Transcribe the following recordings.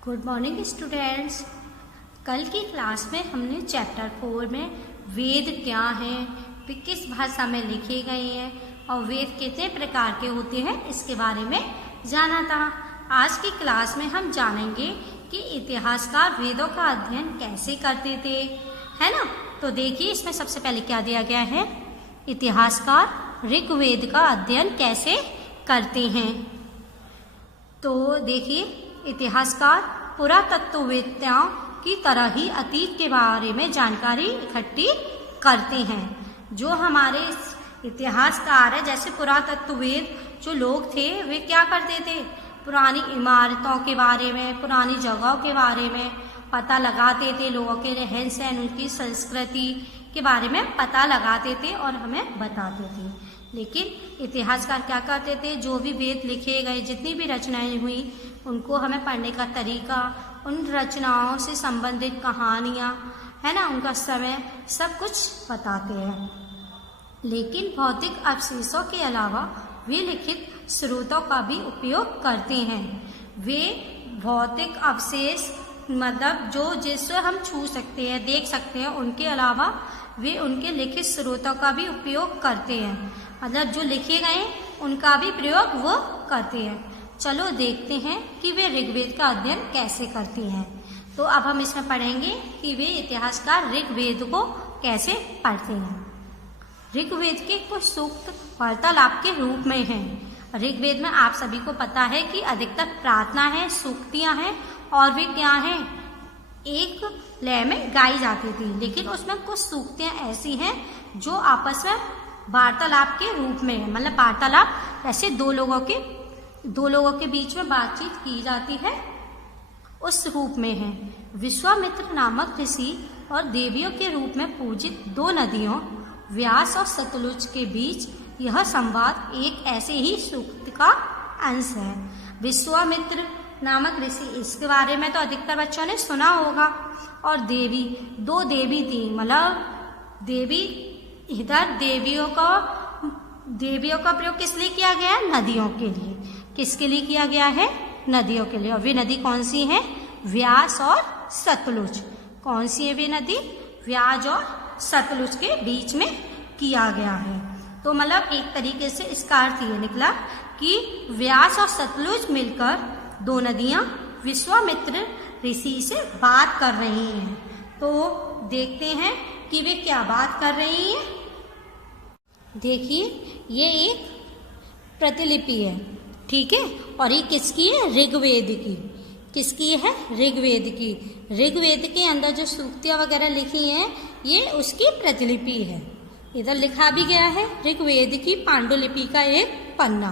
Good morning students. कल की class में हमने चैप्टर 4 में वेद क्या हैं, वे किस भाषा में लिखे गए हैं और वेद कितने प्रकार के होते हैं इसके बारे में जाना था। आज की क्लास में हम जानेंगे कि इतिहासकार वेदों का अध्ययन कैसे करते थे, है ना। तो देखिए इसमें सबसे पहले क्या दिया गया है, इतिहासकार ऋग्वेद का अध्ययन कैसे करते हैं। तो देखिए इतिहासकार पुरातत्ववेत्ताओं की तरह ही अतीत के बारे में जानकारी इकट्ठी करते हैं। जो हमारे इतिहासकार है, जैसे पुरातत्ववेद जो लोग थे, वे क्या करते थे, पुरानी इमारतों के बारे में, पुरानी जगहों के बारे में पता लगाते थे, लोगों के रहन सहन, उनकी संस्कृति के बारे में पता लगाते थे और हमें बताते थे। लेकिन इतिहासकार क्या करते थे, जो भी वेद लिखे गए, जितनी भी रचनाएं हुई, उनको हमें पढ़ने का तरीका, उन रचनाओं से संबंधित कहानियाँ, है ना, उनका समय, सब कुछ बताते हैं। लेकिन भौतिक अवशेषों के अलावा वे लिखित स्रोतों का भी उपयोग करते हैं। वे भौतिक अवशेष मतलब जो जिससे हम छू सकते हैं, देख सकते हैं, उनके अलावा वे उनके लिखित स्रोतों का भी उपयोग करते हैं। मतलब जो लिखे गए उनका भी प्रयोग वो करते हैं। चलो देखते हैं कि वे ऋग्वेद का अध्ययन कैसे करती हैं। तो अब हम इसमें पढ़ेंगे कि वे इतिहासकार ऋग्वेद को कैसे पढ़ते हैं। ऋग्वेद के कुछ सूक्त वार्तालाप के रूप में हैं। ऋग्वेद में आप सभी को पता है कि अधिकतर प्रार्थना है, सूक्तियां हैं और वे क्या हैं, एक लय में गाई जाती थी। लेकिन उसमें कुछ सूक्तियां ऐसी हैं जो आपस में वार्तालाप के रूप में है। मतलब वार्तालाप ऐसे दो लोगों के बीच में बातचीत की जाती है, उस रूप में है। विश्वामित्र नामक ऋषि और देवियों के रूप में पूजित दो नदियों व्यास और सतलुज के बीच यह संवाद एक ऐसे ही सूक्त का अंश है। विश्वामित्र नामक ऋषि, इसके बारे में तो अधिकतर बच्चों ने सुना होगा। और देवी, दो देवी थी, मतलब देवी, इधर देवियों का प्रयोग किस लिए किया गया है, नदियों के लिए। किसके लिए किया गया है, नदियों के लिए। और वे नदी कौन सी है, व्यास और सतलुज। कौन सी है वे नदी, व्यास और सतलुज के बीच में किया गया है। तो मतलब एक तरीके से इसका अर्थ ये निकला कि व्यास और सतलुज मिलकर दो नदियां विश्वामित्र ऋषि से बात कर रही हैं। तो देखते हैं कि वे क्या बात कर रही हैं। देखिए ये एक प्रतिलिपि है, ठीक है, और ये किसकी है, ऋग्वेद की। किसकी है, ऋग्वेद की। ऋग्वेद के अंदर जो सूक्तियां वगैरह लिखी हैं, ये उसकी प्रतिलिपि है। इधर लिखा भी गया है ऋग्वेद की पांडुलिपि का एक पन्ना।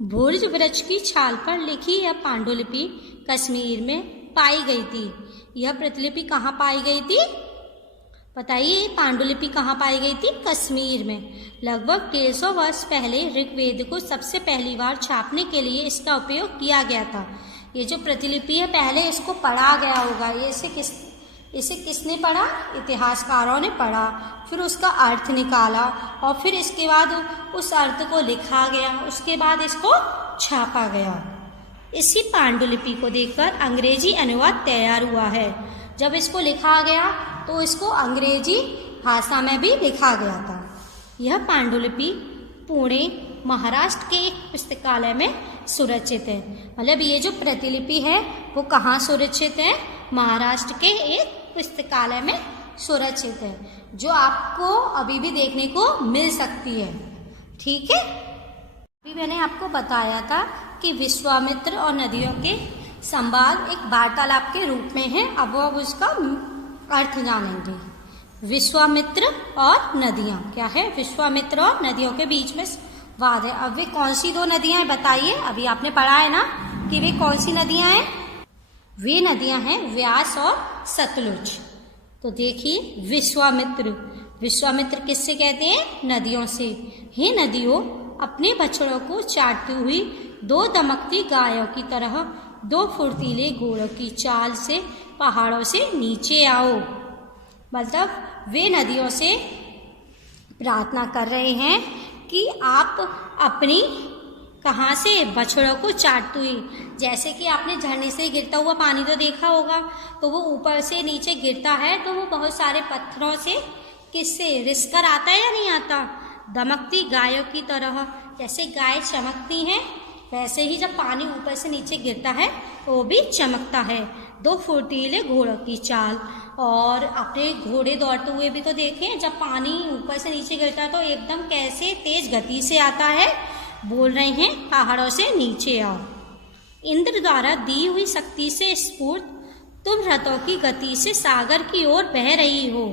भोज वृक्ष की छाल पर लिखी यह पांडुलिपि कश्मीर में पाई गई थी। यह प्रतिलिपि कहाँ पाई गई थी, बताइए, पांडुलिपि कहाँ पाई गई थी, कश्मीर में। लगभग 150 वर्ष पहले ऋग्वेद को सबसे पहली बार छापने के लिए इसका उपयोग किया गया था। ये जो प्रतिलिपि है, पहले इसको पढ़ा गया होगा। इसे किसने पढ़ा, इतिहासकारों ने पढ़ा, फिर उसका अर्थ निकाला और फिर इसके बाद उस अर्थ को लिखा गया, उसके बाद इसको छापा गया। इसी पांडुलिपि को देखकर अंग्रेजी अनुवाद तैयार हुआ है। जब इसको लिखा गया तो इसको अंग्रेजी भाषा में भी लिखा गया था। यह पांडुलिपि पुणे महाराष्ट्र के एक पुस्तकालय में सुरक्षित है। मतलब ये जो प्रतिलिपि है वो कहाँ सुरक्षित है, महाराष्ट्र के एक पुस्तकालय में सुरक्षित है, जो आपको अभी भी देखने को मिल सकती है, ठीक है। अभी मैंने आपको बताया था कि विश्वामित्र और नदियों के संवाद एक वार्तालाप के रूप में है। अब वो उसका अर्थ जानेंगे। विश्वामित्र और नदियाँ क्या है, विश्वामित्र और नदियों के बीच में वाद है। अब वे कौन सी दो नदियां हैं, बताइए, अभी आपने पढ़ा है ना कि वे कौन सी नदियां हैं। वे नदियां हैं व्यास और सतलुज। तो देखिए विश्वामित्र किससे कहते हैं, नदियों से। हे नदियों, अपने बछड़ों को चाटती हुई दो दमकती गायों की तरह दो फुर्तीले घोड़ों की चाल से पहाड़ों से नीचे आओ। मतलब वे नदियों से प्रार्थना कर रहे हैं कि आप अपनी कहाँ से? बछड़ों को चाटती हुई। जैसे कि आपने झरने से गिरता हुआ पानी तो देखा होगा, तो वो ऊपर से नीचे गिरता है तो वो बहुत सारे पत्थरों से किससे रिस कर आता है या नहीं आता? दमकती गायों की तरह। जैसे गाय चमकती हैं वैसे ही जब पानी ऊपर से नीचे गिरता है तो वो भी चमकता है। दो फुर्तीले घोड़ों की चाल। और अपने घोड़े दौड़ते हुए भी तो देखें, जब पानी ऊपर से नीचे गिरता है तो एकदम कैसे तेज गति से आता है। बोल रहे हैं पहाड़ों से नीचे आओ। इंद्र द्वारा दी हुई शक्ति से स्फूर्त तुम रथों की गति से सागर की ओर बह रही हो।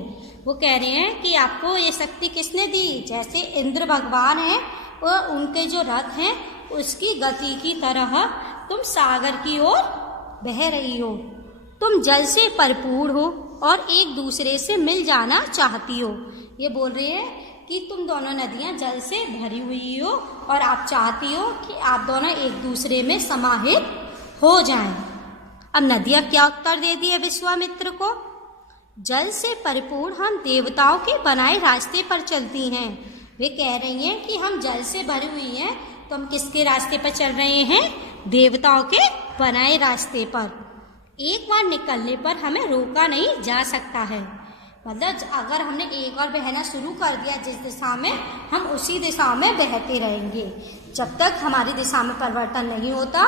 वो कह रहे हैं कि आपको ये शक्ति किसने दी? जैसे इंद्र भगवान है और उनके जो रथ हैं उसकी गति की तरह तुम सागर की ओर बह रही हो। तुम जल से भरपूर हो और एक दूसरे से मिल जाना चाहती हो। ये बोल रहे हैं कि तुम दोनों नदियां जल से भरी हुई हो और आप चाहती हो कि आप दोनों एक दूसरे में समाहित हो जाएं। अब नदियां क्या उत्तर देती है विश्वामित्र को? जल से परिपूर्ण हम देवताओं के बनाए रास्ते पर चलती हैं। वे कह रही हैं कि हम जल से भरी हुई हैं तो हम किसके रास्ते पर चल रहे हैं? देवताओं के बनाए रास्ते पर। एक बार निकलने पर हमें रोका नहीं जा सकता है। मतलब अगर हमने एक बार बहना शुरू कर दिया जिस दिशा में, हम उसी दिशा में बहते रहेंगे। जब तक हमारी दिशा में परिवर्तन नहीं होता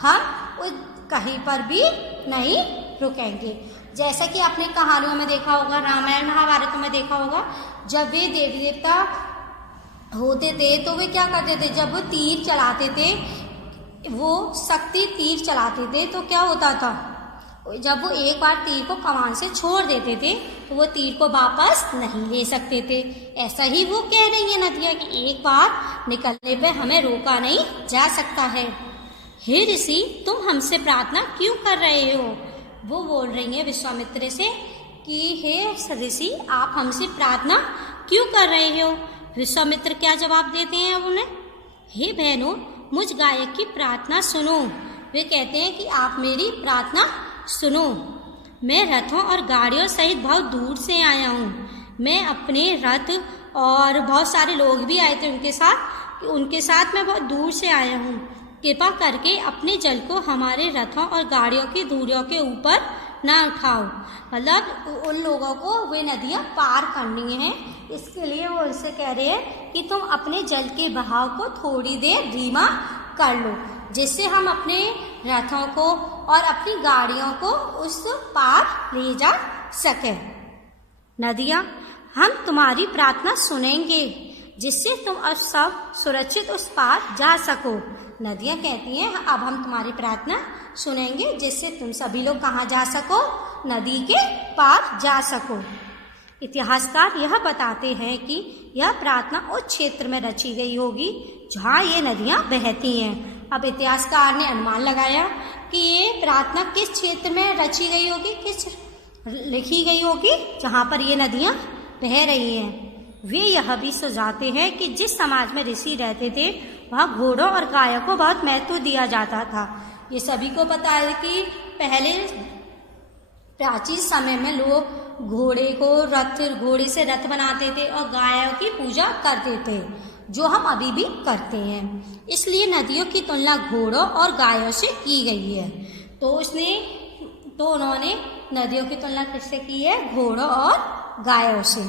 हम कहीं पर भी नहीं रुकेंगे। जैसा कि आपने कहानियों में देखा होगा, रामायण महाभारत में देखा होगा, जब वे देवी देवता होते थे तो वे क्या करते थे? जब वो तीर चलाते थे, वो शक्ति तीर चलाते थे तो क्या होता था? जब वो एक बार तीर को कमान से छोड़ देते थे तो वो तीर को वापस नहीं ले सकते थे। ऐसा ही वो कह रही है नदियाँ कि एक बार निकलने पे हमें रोका नहीं जा सकता है। हे ऋषि, तुम हमसे प्रार्थना क्यों कर रहे हो? वो बोल रही है विश्वामित्र से कि हे ऋषि, आप हमसे प्रार्थना क्यों कर रहे हो? विश्वामित्र क्या जवाब देते हैं उन्हें? हे बहनों, मुझ गायक की प्रार्थना सुनो। वे कहते हैं कि आप मेरी प्रार्थना सुनो। मैं रथों और गाड़ियों सहित बहुत दूर से आया हूँ। मैं अपने रथ और बहुत सारे लोग भी आए थे उनके साथ मैं बहुत दूर से आया हूँ। कृपा करके अपने जल को हमारे रथों और गाड़ियों की धुरियों के ऊपर ना उठाओ। मतलब उन लोगों को वे नदियाँ पार करनी हैं, इसके लिए वो उनसे कह रहे हैं कि तुम अपने जल के बहाव को थोड़ी देर धीमा कर लो, जिससे हम अपने रथों को और अपनी गाड़ियों को उस पार ले जा सके। नदियाँ, हम तुम्हारी प्रार्थना सुनेंगे जिससे तुम अब सब सुरक्षित उस पार जा सको। नदियाँ कहती हैं अब हम तुम्हारी प्रार्थना सुनेंगे जिससे तुम सभी लोग कहाँ जा सको? नदी के पार जा सको। इतिहासकार यह बताते हैं कि यह प्रार्थना उस क्षेत्र में रची गई होगी जहाँ ये नदियाँ बहती हैं। अब इतिहासकार ने अनुमान लगाया कि ये प्रार्थना किस क्षेत्र में रची गई होगी, किस लिखी गई होगी जहाँ पर ये नदियाँ बह रही हैं। वे यह भी सुझाते हैं कि जिस समाज में ऋषि रहते थे वहाँ घोड़ों और गायों को बहुत महत्व दिया जाता था। ये सभी को पता है कि पहले प्राचीन समय में लोग घोड़े से रथ बनाते थे और गायों की पूजा करते थे, जो हम अभी भी करते हैं। इसलिए नदियों की तुलना घोड़ों और गायों से की गई है। तो उन्होंने नदियों की तुलना किससे की है? घोड़ों और गायों से।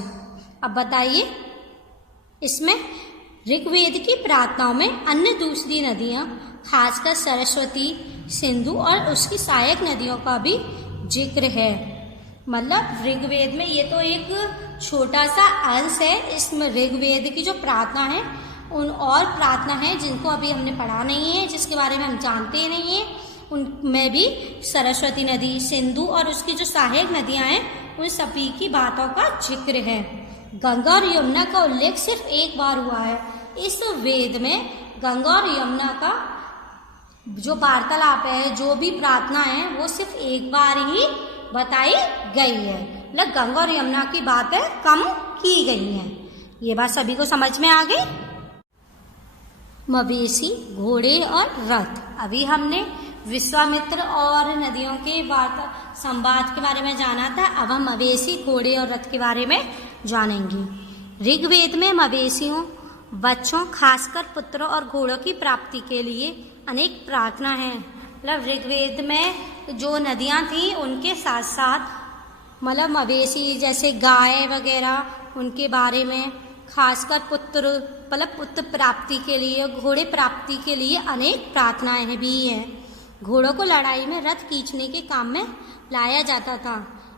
अब बताइए, इसमें ऋग्वेद की प्रार्थनाओं में अन्य दूसरी नदियाँ खासकर सरस्वती, सिंधु और उसकी सहायक नदियों का भी जिक्र है। मतलब ऋग्वेद में ये तो एक छोटा सा अंश है। इसमें ऋग्वेद की जो प्रार्थना है उन और प्रार्थना है जिनको अभी हमने पढ़ा नहीं है, जिसके बारे में हम जानते नहीं हैं, उनमें भी सरस्वती नदी, सिंधु और उसकी जो सहायक नदियाँ हैं उन सभी की बातों का जिक्र है। गंगा और यमुना का उल्लेख सिर्फ एक बार हुआ है। इस वेद में गंगा और यमुना का जो वार्तालाप है, जो भी प्रार्थना है, वो सिर्फ एक बार ही बताई गई है। मतलब गंगा और यमुना की बातें कम की गई हैं। ये बात सभी को समझ में आ गई? मवेशी, घोड़े और रथ। अभी हमने विश्वामित्र और नदियों के संवाद के बारे में जाना था। अब हम मवेशी, घोड़े और रथ के बारे में जानेंगे। ऋग्वेद में मवेशियों बच्चों खासकर पुत्रों और घोड़ों की प्राप्ति के लिए अनेक प्रार्थना है। मतलब ऋग्वेद में जो नदियाँ थी उनके साथ साथ मतलब मवेशी जैसे गाय वगैरह उनके बारे में, खासकर पुत्र मतलब पुत्र प्राप्ति के लिए, घोड़े प्राप्ति के लिए अनेक प्रार्थनाएं भी हैं। घोड़ों को लड़ाई में रथ खींचने के काम में लाया जाता था।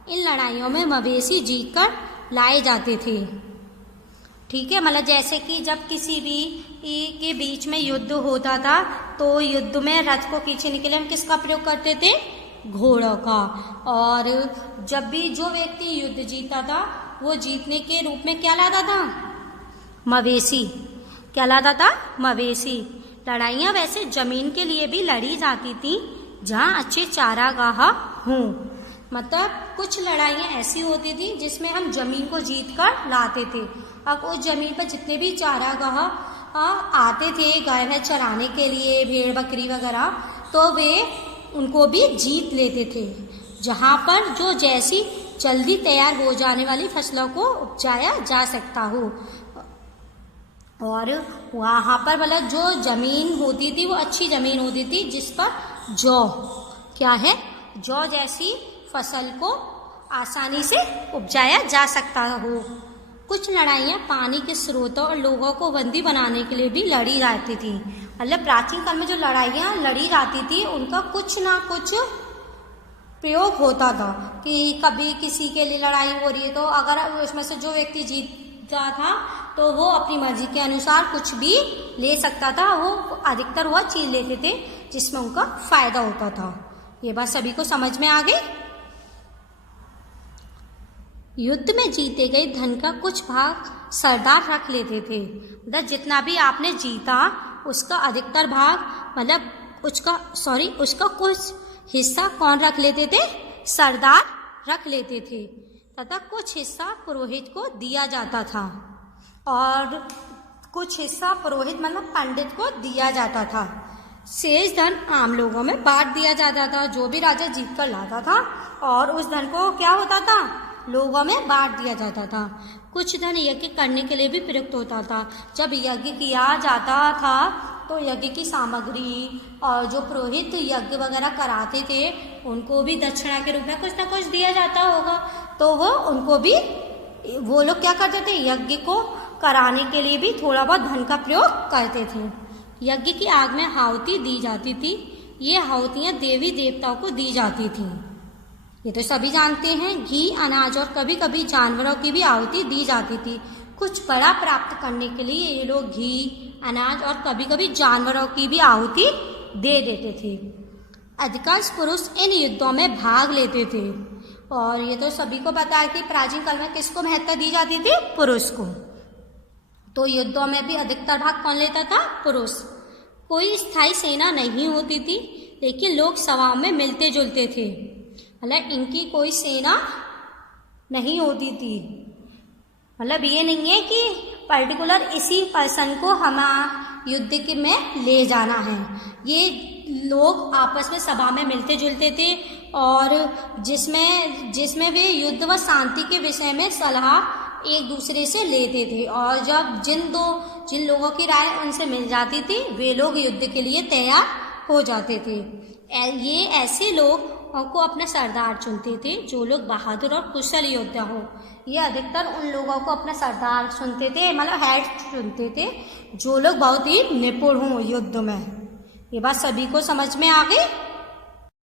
इन लड़ाइयों में मवेशी जीतकर लाए जाते थे। ठीक है, मतलब जैसे कि जब किसी भी के बीच में युद्ध होता था तो युद्ध में रथ को खींचने के लिए हम किसका प्रयोग करते थे? घोड़ों का। और जब भी जो व्यक्ति युद्ध जीता था वो जीतने के रूप में क्या लाता था? मवेशी। क्या लाता था? मवेशी। लड़ाइयाँ वैसे जमीन के लिए भी लड़ी जाती थी जहाँ अच्छे चारागाह हों। मतलब कुछ लड़ाइयाँ ऐसी होती थी जिसमें हम जमीन को जीत कर लाते थे। अब उस जमीन पर जितने भी चारागाह आते थे गाय भैंस चराने के लिए, भेड़ बकरी वगैरह, तो वे उनको भी जीत लेते थे। जहाँ पर जो जैसी जल्दी तैयार हो जाने वाली फसलों को उपजाया जा सकता हो, और वहाँ पर मतलब जो जमीन होती थी वो अच्छी जमीन होती थी जिस पर जौ, क्या है, जौ जैसी फसल को आसानी से उपजाया जा सकता हो। कुछ लड़ाइयाँ पानी के स्रोतों और लोगों को बंदी बनाने के लिए भी लड़ी जाती थी। मतलब प्राचीन काल में जो लड़ाइयाँ लड़ी जाती थी उनका कुछ ना कुछ प्रयोग होता था कि कभी किसी के लिए लड़ाई हो रही है तो अगर उसमें से जो व्यक्ति जीता था तो वो अपनी मर्जी के अनुसार कुछ भी ले सकता था। वो अधिकतर वह चीज लेते थे जिसमें उनका फायदा होता था। ये बात सभी को समझ में आ गई? युद्ध में जीते गए धन का कुछ भाग सरदार रख लेते थे। मतलब जितना भी आपने जीता उसका अधिकतर भाग मतलब उसका कुछ हिस्सा कौन रख लेते थे? सरदार रख लेते थे, तथा कुछ हिस्सा पुरोहित को दिया जाता था और कुछ हिस्सा पुरोहित मतलब पंडित को दिया जाता था। शेष धन आम लोगों में बांट दिया जाता था। जो भी राजा जीत कर लाता था और उस धन को क्या होता था? लोगों में बांट दिया जाता था। कुछ धन यज्ञ करने के लिए भी प्रयुक्त होता था। जब यज्ञ किया जाता था तो यज्ञ की सामग्री और जो पुरोहित यज्ञ वगैरह कराते थे उनको भी दक्षिणा के रूप में कुछ ना कुछ दिया जाता होगा, तो वो लोग क्या करते थे? यज्ञ को कराने के लिए भी थोड़ा बहुत धन का प्रयोग करते थे। यज्ञ की आग में आहुति दी जाती थी। ये आहुतियाँ देवी देवताओं को दी जाती थी, ये तो सभी जानते हैं। घी, अनाज और कभी कभी जानवरों की भी आहुति दी जाती थी। कुछ बड़ा प्राप्त करने के लिए ये लोग घी, अनाज और कभी कभी जानवरों की भी आहुति दे देते थे। अधिकांश पुरुष इन युद्धों में भाग लेते थे और ये तो सभी को पता है कि प्राचीन काल में किसको महत्ता दी जाती थी? पुरुष को। तो युद्धों में भी अधिकतर भाग कौन लेता था? पुरुष। कोई स्थायी सेना नहीं होती थी, लेकिन लोग सभाओं में मिलते जुलते थे। मतलब इनकी कोई सेना नहीं होती थी। मतलब ये नहीं है कि पर्टिकुलर इसी पर्सन को हम युद्ध में ले जाना है। ये लोग आपस में सभा में मिलते जुलते थे और जिसमें वे युद्ध व शांति के विषय में सलाह एक दूसरे से लेते थे, और जब जिन लोगों की राय उनसे मिल जाती थी वे लोग युद्ध के लिए तैयार हो जाते थे। ये ऐसे लोग को अपने सरदार चुनते थे जो लोग बहादुर और कुशल योद्धा हो। ये अधिकतर उन लोगों को अपना सरदार चुनते थे, मतलब हेड चुनते थे, जो लोग बहुत ही निपुण हों युद्ध में। ये बात सभी को समझ में आ गई?